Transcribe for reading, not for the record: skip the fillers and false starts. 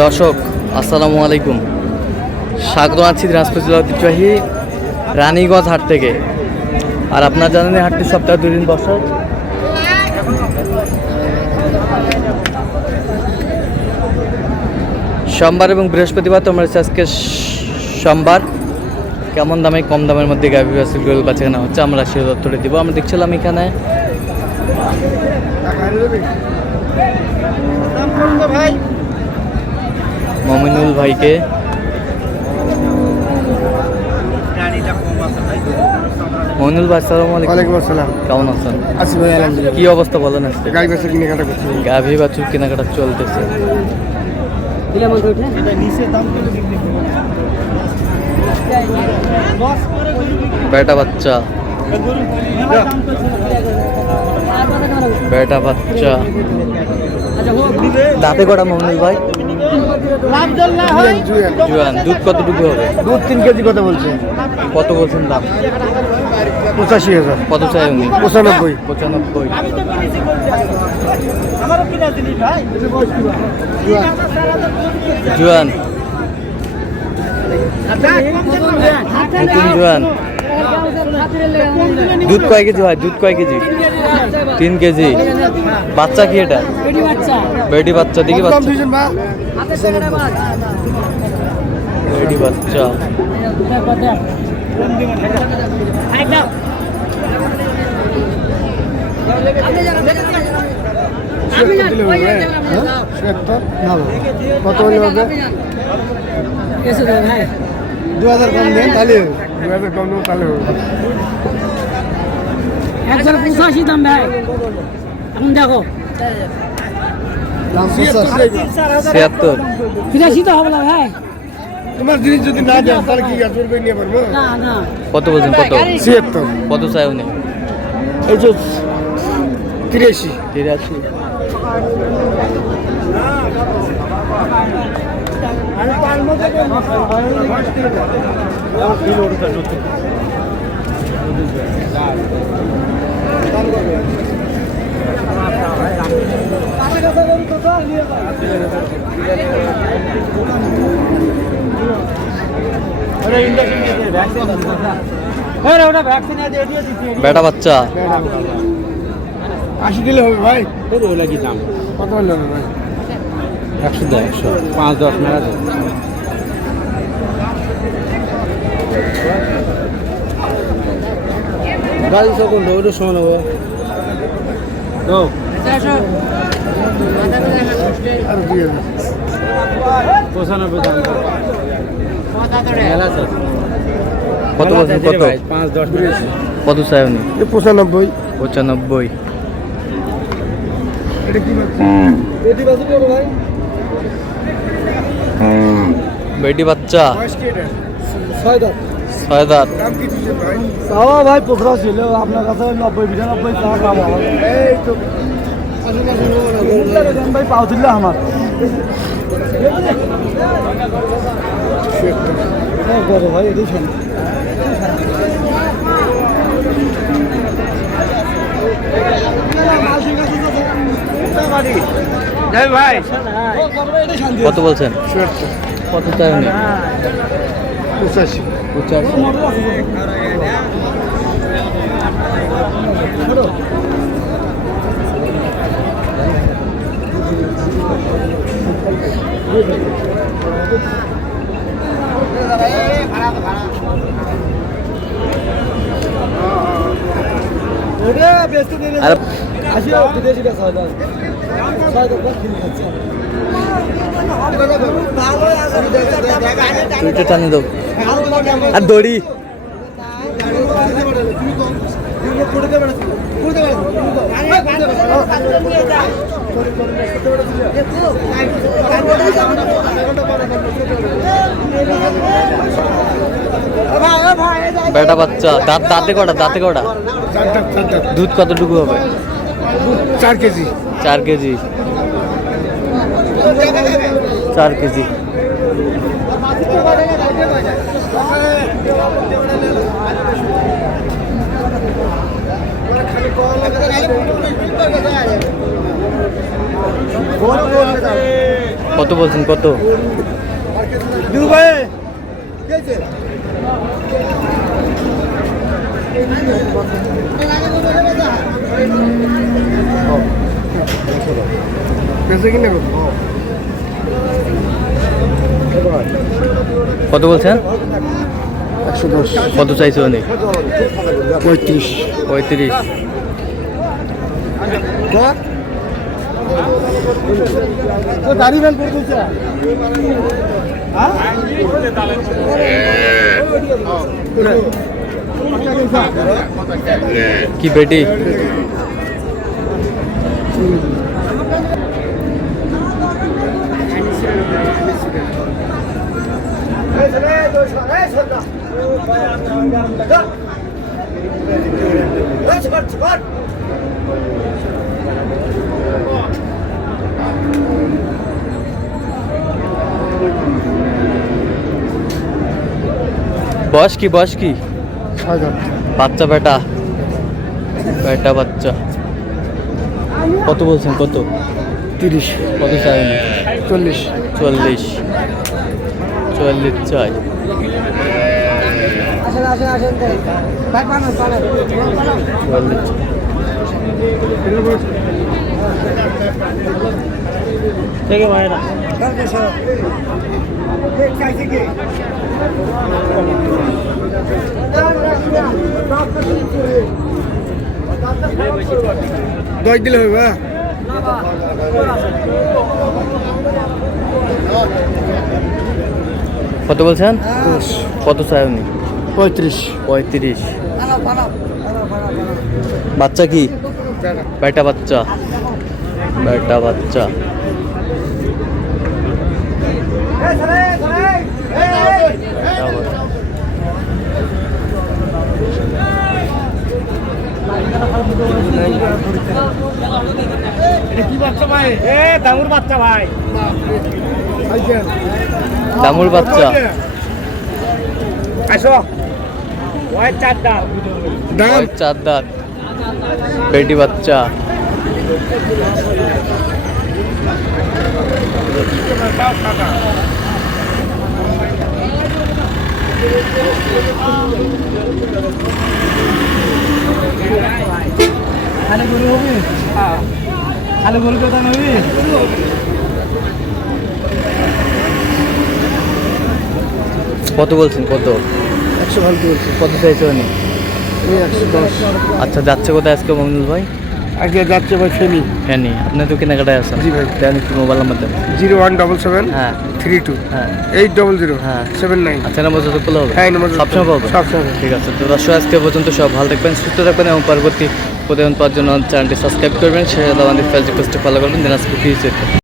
দর্শক আসসালামু আলাইকুম, স্বাগত আছি দিনাজপুর জেলা ঐতিহ্যবাহী রানীগঞ্জ হাট থেকে। আর আপনারা জানেন এই হাটটি সপ্তাহে 2 দিন বসে। সোমবার এবং বৃহস্পতিবার। তোমরা আজকে সোমবার কেমন দামে কম দামের মধ্যে গাভী বাছুর গরু বাছাকেনা হচ্ছে আমরা সেই তথ্যটি দিব। আমরা দেখছিলাম এখানে মমিনুল ভাইকে। মমিনুল ভাই আসসালামু আলাইকুম। ওয়ালাইকুম আসসালাম। কেমন আছেন? আছি ভাই আলহামদুলিল্লাহ। কি অবস্থা বলেন আজকে? গাই বাছুর কেনাকাটা করছি। গাভী বাছুর কেনাকাটা চলতেছে। বেটা বাচ্চা, বেটা বাচ্চা দাঁতে কটা মমিনুল ভাই? জুয়ান। দুধ কতটুকু হবে? দুধ 3 কেজি কথা বলছে। কত বলছেন দাম? 85,000। কত চাই উনি? 95। 95। জুয়ান, নতুন জুয়ান। দুধ কয় কেজি হয়? দুধ কয় কেজি? 3 কেজি। বাচ্চা কি এটা? বেটি বাচ্চা। দেখি বাচ্চা। বেটি বাচ্চা। কত হলে হবে? 2000 কম দেন তাহলে 2000 কম দেবো তাহলে হবে। 185 দাম ভাই। এখন দেখো 76। 85 তো হবে না ভাই। তোমার জিনিস যদি না যায় তাহলে কি আর জোর করে নিয়ে পারবো? না না কত বলছেন? কত? 76। কত চাই উনি? এই যে 83। 83। বেটা বাচ্চা 80 দিলে হবে ভাই। কি দাম? কত হলে হবে ভাই? 100 দেয়, 100 5-10 মেলা দেয়। গাড়ি সকল ওইটা সমান হবে। আর দিয়ে 95 দাম। মেলা আছে। কত বলছেন? কত? 5-10 মেলা। কত চাই উনি? 95। 95। এটা কি বাচ্চা? এটি বাছুর কত ভাই? বেটি বাচ্চা। বয়স কি এটা? 6 দাম। 6 দাঁত। দাম কি দিচ্ছেন ভাই? চাওয়া ভাই পোখরা ছিল আপনার কাছে 90-95 টাকা দাম হবে। এই তো ভাই পাও দিলে আমার বড় ভাই এটাই শোন। ভাই কত বলছেন? 76। কত চাই উনি? 85। 85। আর তুইটা টানে দাও আর দড়ি। বেটা বাচ্চা। দাঁতে কটা? দাঁতে কটা? দুধ কতটুকু হবে? 4 কেজি। 4 কেজি। 4 কেজি। কত বলছেন কত? বেঁচে কিনে কত বলছেন? 110 কত চাইছে উনি? 35 35। দাড়ি বেল করতেছে কি বেটি? বয়স কি বয়স কি? 6 দাঁত বাচ্চা বেটা বেটা বাচ্চা। কত বলছেন কত? 30 কত চাইনি? 40 40 40 চাই। আসেন আসেন আসেন ভাই পানান পানান 40 থেকে ভাইরা কালকে সব চাইছে কি দই দিলে হবে কত বলছেন? কত চাই উনি? 35 35। বাচ্চা কি? বেটা বাচ্চা বেটা বাচ্চা। কি বাচ্চা ভাই দামুর বাচ্চা ভাই দামুর বাচ্চা। আসো ওই চারটা ওই 4 দাঁত বেটি বাচ্চা। খালি গরু হবে খালি গরু কথা নবি কত বলছেন কত? 100 ভালো বলছি কত চাইছে উনি? এই 110 আচ্ছা যাচ্ছে কোথায় আজকে মমিনুল ভাই? আগে যাচ্ছে ভাই ফেনি হ্যাঁ নি আপনি তো কেনাকাটায় আছেন। জি ভাই। দেন একটু মোবাইল নাম্বার দেন। 0177 হ্যাঁ 32 হ্যাঁ 800 হ্যাঁ। 79 আচ্ছা নাম্বার যত খোলা হবে হ্যাঁ, এই নাম্বার যত- সবসময় পাবো। সবসময়। ঠিক আছে তো দর্শক আজকে পর্যন্ত সব ভালো থাকবেন সুস্থ থাকবেন এবং পরবর্তী প্রতিদিন পাওয়ার জন্য চ্যানেলটি সাবস্ক্রাইব করবেন, সেটা আমাদের ফেসবুক পেজটি ফলো করবেন দিনাজপুর।